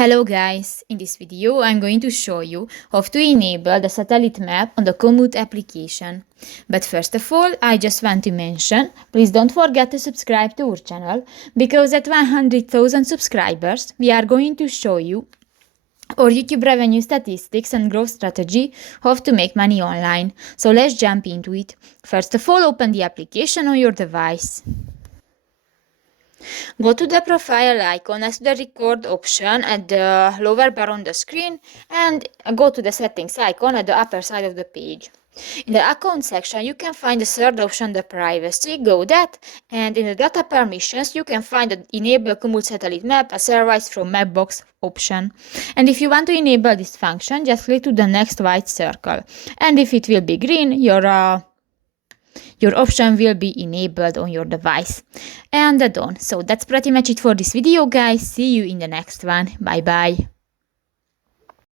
Hello guys, in this video I'm going to show you how to enable the satellite map on the Komoot application. But first of all, I just want to mention, please don't forget to subscribe to our channel, because at 100,000 subscribers we are going to show you our YouTube revenue statistics and growth strategy, how to make money online. So let's jump into it. First of all, open the application on your device. Go to the profile icon next to the record option at the lower bar on the screen and go to the settings icon at the upper side of the page. In the account section, you can find the third option, the privacy. Go that, and in the data permissions, you can find the enable Komoot satellite map as service from Mapbox option. And if you want to enable this function, just click to the next white circle. And if it will be green, your option will be enabled on your device. And done. So that's pretty much it for this video, guys. See you in the next one. Bye bye.